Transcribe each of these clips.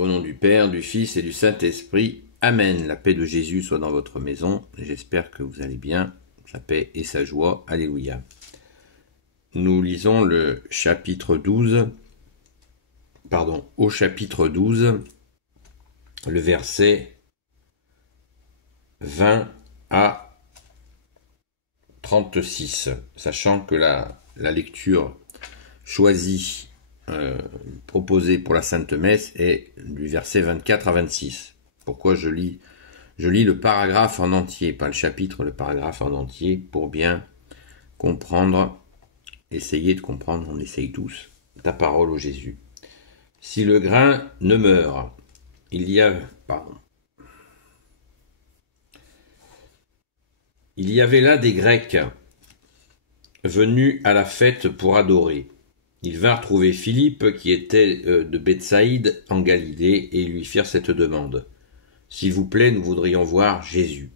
Au nom du Père, du Fils et du Saint-Esprit. Amen. La paix de Jésus soit dans votre maison. J'espère que vous allez bien. Sa paix et sa joie. Alléluia. Nous lisons le chapitre 12. Au chapitre 12, le verset 20 à 36. Sachant que la lecture choisie proposé pour la Sainte Messe est du verset 24 à 26. Pourquoi je lis le paragraphe en entier, pas le chapitre, le paragraphe en entier, pour bien comprendre, essayer de comprendre, on essaye tous, ta parole, ô Jésus. Si le grain ne meurt, il y avait là des Grecs venus à la fête pour adorer. Ils vinrent trouver Philippe, qui était de Bethsaïde, en Galilée, et lui firent cette demande. « S'il vous plaît, nous voudrions voir Jésus. »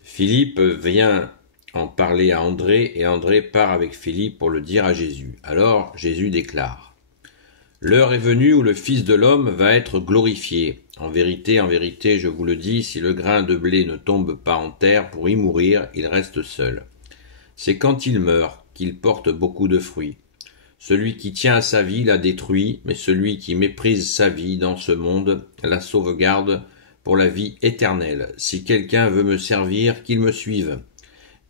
Philippe vient en parler à André, et André part avec Philippe pour le dire à Jésus. Alors Jésus déclare : « L'heure est venue où le Fils de l'homme va être glorifié. En vérité, je vous le dis, si le grain de blé ne tombe pas en terre pour y mourir, il reste seul. C'est quand il meurt qu'il porte beaucoup de fruits. Celui qui tient à sa vie la détruit, mais celui qui méprise sa vie dans ce monde la sauvegarde pour la vie éternelle. Si quelqu'un veut me servir, qu'il me suive.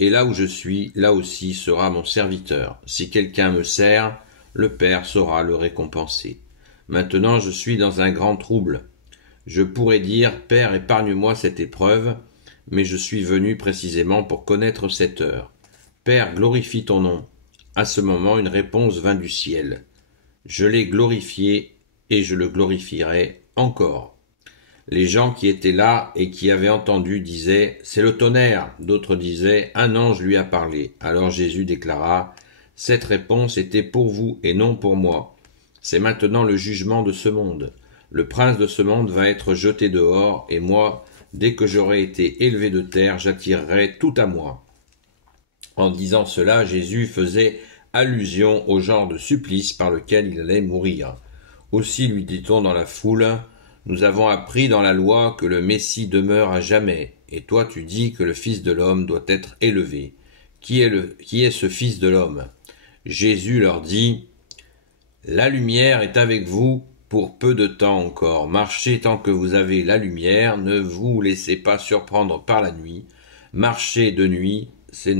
Et là où je suis, là aussi sera mon serviteur. Si quelqu'un me sert, le Père saura le récompenser. Maintenant je suis dans un grand trouble. Je pourrais dire, Père, épargne-moi cette épreuve, mais je suis venu précisément pour connaître cette heure. Père, glorifie ton nom. À ce moment, une réponse vint du ciel. Je l'ai glorifié et je le glorifierai encore. Les gens qui étaient là et qui avaient entendu disaient « C'est le tonnerre !» D'autres disaient « Un ange lui a parlé !» Alors Jésus déclara « Cette réponse était pour vous et non pour moi. C'est maintenant le jugement de ce monde. Le prince de ce monde va être jeté dehors et moi, dès que j'aurai été élevé de terre, j'attirerai tout à moi. » En disant cela, Jésus faisait allusion au genre de supplice par lequel il allait mourir. Aussi lui dit-on dans la foule, « Nous avons appris dans la loi que le Messie demeure à jamais, et toi tu dis que le Fils de l'homme doit être élevé. Qui est ce Fils de l'homme » Jésus leur dit, « La lumière est avec vous pour peu de temps encore. Marchez tant que vous avez la lumière, ne vous laissez pas surprendre par la nuit. Marchez de nuit, c'est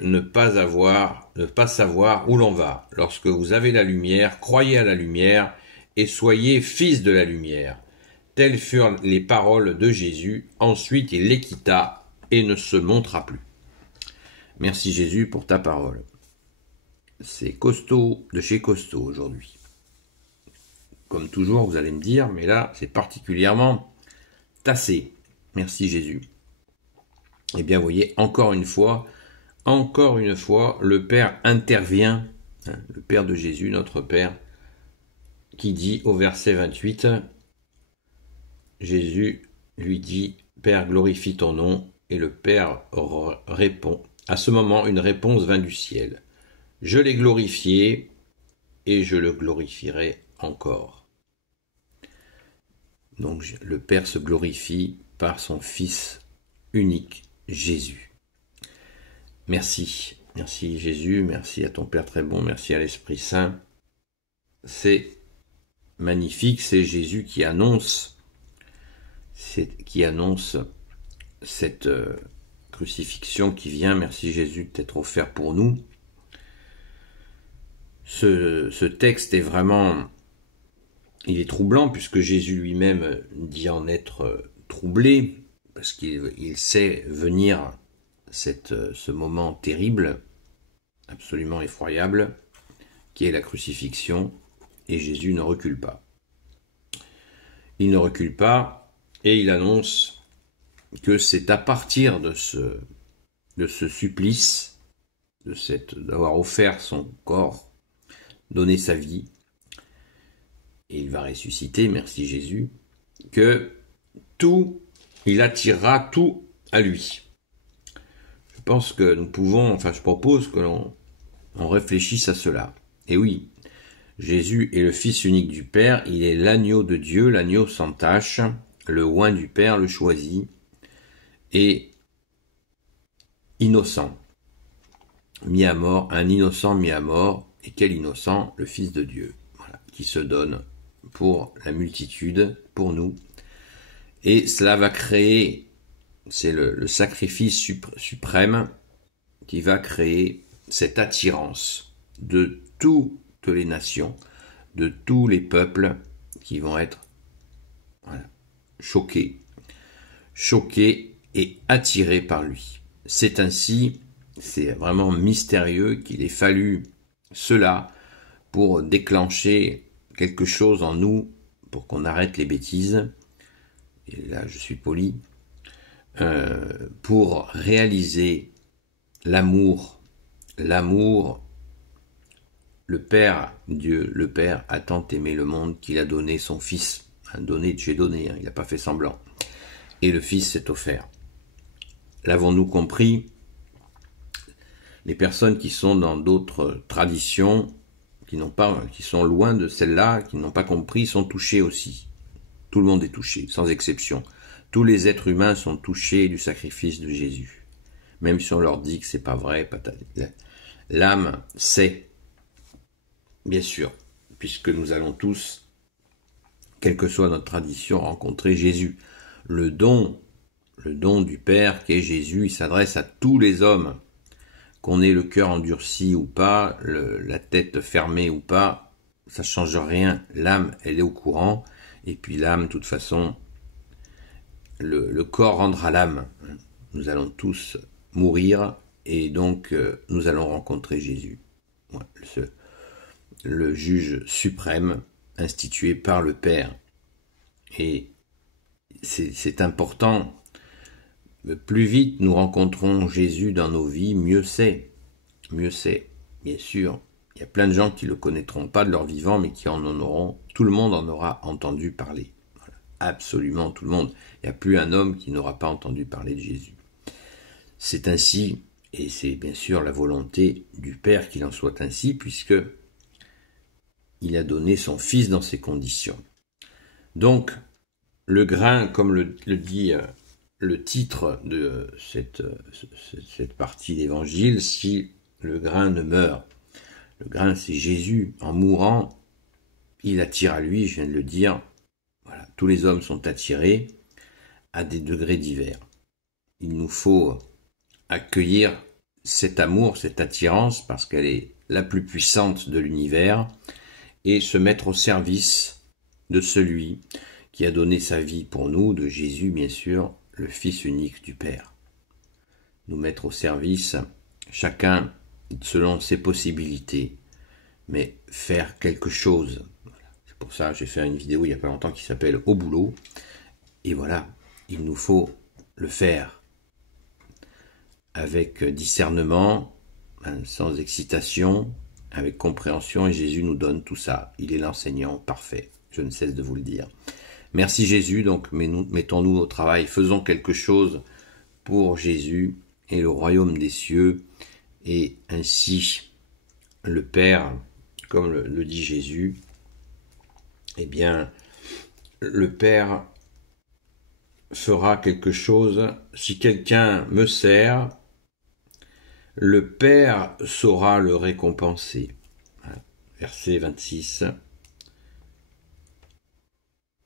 ne pas savoir où l'on va. Lorsque vous avez la lumière, croyez à la lumière et soyez fils de la lumière. » Telles furent les paroles de Jésus. Ensuite il les quitta et ne se montra plus. Merci Jésus pour ta parole. C'est costaud de chez costaud aujourd'hui. Comme toujours, vous allez me dire, mais là, c'est particulièrement tassé. Merci Jésus. Eh bien, vous voyez, encore une fois, le Père intervient, le Père de Jésus, notre Père, qui dit au verset 28, Jésus lui dit, « Père, glorifie ton nom », et le Père répond. À ce moment, une réponse vint du ciel. « Je l'ai glorifié, et je le glorifierai encore. » Donc le Père se glorifie par son Fils unique, Jésus. Merci Jésus, merci à ton Père très bon, merci à l'Esprit Saint. C'est magnifique, c'est Jésus qui annonce cette crucifixion qui vient. Merci Jésus d'être offert pour nous. Ce texte est vraiment, il est troublant puisque Jésus lui-même dit en être troublé parce qu'il sait venir ce moment terrible, absolument effroyable, qui est la crucifixion, et Jésus ne recule pas. Il ne recule pas, et il annonce que c'est à partir de ce supplice, d'avoir offert son corps, donné sa vie, et il va ressusciter, merci Jésus, que il attirera tout à lui. Je pense que je propose que l'on réfléchisse à cela. Et oui, Jésus est le Fils unique du Père, il est l'agneau de Dieu, l'agneau sans tache, le oint du Père, le choisi, et innocent, mis à mort, un innocent mis à mort, et quel innocent, le Fils de Dieu, voilà, qui se donne pour la multitude, pour nous, et cela va créer, c'est le sacrifice suprême qui va créer cette attirance de toutes les nations, de tous les peuples qui vont être choqués et attirés par lui. C'est ainsi, c'est vraiment mystérieux qu'il ait fallu cela pour déclencher quelque chose en nous, pour qu'on arrête les bêtises, et là je suis poli, pour réaliser l'amour, le Père, Dieu, le Père a tant aimé le monde qu'il a donné son Fils. J'ai donné, il n'a pas fait semblant. Et le Fils s'est offert. L'avons-nous compris? Les personnes qui sont dans d'autres traditions, qui sont loin de celle-là, qui n'ont pas compris, sont touchées aussi. Tout le monde est touché, sans exception. Tous les êtres humains sont touchés du sacrifice de Jésus. Même si on leur dit que c'est pas vrai, l'âme sait, bien sûr, puisque nous allons tous, quelle que soit notre tradition, rencontrer Jésus. Le don du Père qui est Jésus, il s'adresse à tous les hommes, qu'on ait le cœur endurci ou pas, la tête fermée ou pas, ça change rien. L'âme, elle est au courant, et puis l'âme, de toute façon, le corps rendra l'âme. Nous allons tous mourir, et donc nous allons rencontrer Jésus, le juge suprême institué par le Père. Et c'est important. Plus vite nous rencontrons Jésus dans nos vies, mieux c'est. Mieux c'est, bien sûr. Il y a plein de gens qui ne le connaîtront pas de leur vivant, mais qui en auront, tout le monde en aura entendu parler. Voilà. Absolument tout le monde. Il n'y a plus un homme qui n'aura pas entendu parler de Jésus. C'est ainsi, et c'est bien sûr la volonté du Père qu'il en soit ainsi, puisque il a donné son Fils dans ces conditions. Donc, le grain, comme le dit le titre de cette partie d'évangile, si le grain ne meurt. Le grain, c'est Jésus. En mourant, il attire à lui, je viens de le dire. Voilà, tous les hommes sont attirés à des degrés divers. Il nous faut accueillir cet amour, cette attirance, parce qu'elle est la plus puissante de l'univers, et se mettre au service de celui qui a donné sa vie pour nous, de Jésus, bien sûr, le Fils unique du Père. Nous mettre au service, chacun selon ses possibilités, mais faire quelque chose. C'est pour ça que j'ai fait une vidéo il n'y a pas longtemps qui s'appelle « Au boulot ». Et voilà, il nous faut le faire avec discernement, sans excitation, avec compréhension, et Jésus nous donne tout ça. Il est l'enseignant parfait, je ne cesse de vous le dire. Merci Jésus, donc mettons-nous au travail, faisons quelque chose pour Jésus et le royaume des cieux, et ainsi le Père, comme le dit Jésus, eh bien, le Père fera quelque chose. Si quelqu'un me sert, le Père saura le récompenser. Verset 26.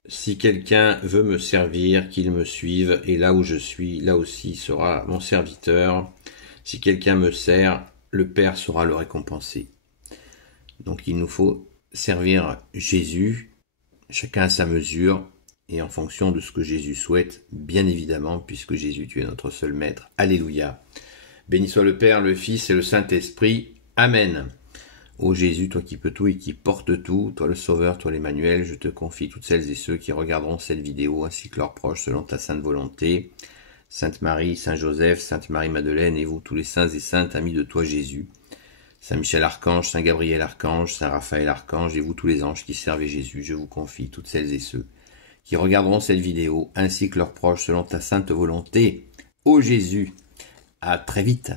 Si quelqu'un veut me servir, qu'il me suive, et là où je suis, là aussi sera mon serviteur. Si quelqu'un me sert, le Père saura le récompenser. Donc il nous faut servir Jésus, chacun à sa mesure, et en fonction de ce que Jésus souhaite, bien évidemment, puisque Jésus, tu es notre seul maître. Alléluia. Béni soit le Père, le Fils et le Saint-Esprit. Amen. Ô Jésus, toi qui peux tout et qui portes tout, toi le Sauveur, toi l'Emmanuel, je te confie toutes celles et ceux qui regarderont cette vidéo, ainsi que leurs proches, selon ta sainte volonté. Sainte Marie, Saint Joseph, Sainte Marie-Madeleine, et vous tous les saints et saintes, amis de toi Jésus. Saint Michel Archange, Saint Gabriel Archange, Saint Raphaël Archange, et vous tous les anges qui servez Jésus, je vous confie toutes celles et ceux qui regarderont cette vidéo, ainsi que leurs proches, selon ta sainte volonté. Ô Jésus, à très vite.